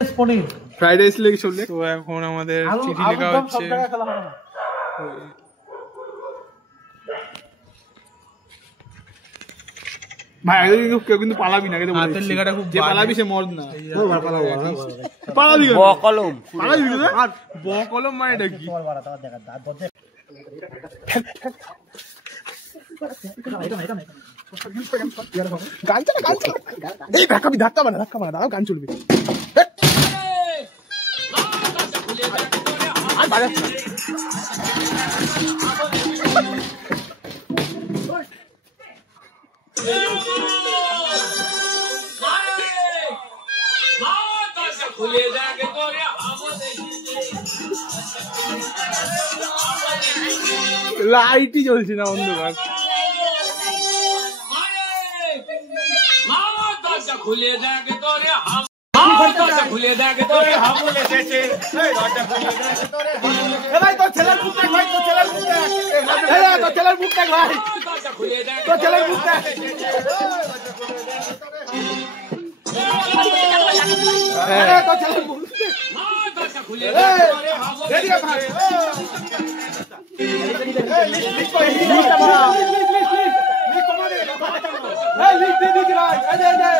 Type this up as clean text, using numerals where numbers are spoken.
fried rice লেগে চললে তো এখন আমাদের চিঠি লেখা হচ্ছে ভাই আগে কেউ কিন্তু পালাবি না হাতের লেখাটা খুব যে পালাবি সে মর্দ না পালাবি বকলম পালাবি না আর বকলম মানে এটা কি গান চালা এই ধাক্কাবি ধাক্কা মারা দাও গান চলবে আর বাজে লাইটই জ্বলছে না অন্ধকার খুলে দেখে তোরে খুলে দেখে তোরে হামুল এসেছে ভাই তোর ছেলের মুখ দেখ ভাই তোর ছেলের মুখ দেখ তোর ছেলের মুখ দেখ ভাই তোর ছেলের মুখ দেখ তোর ছেলের মুখ খুলে দেখে ভাই লিখ দে ভাই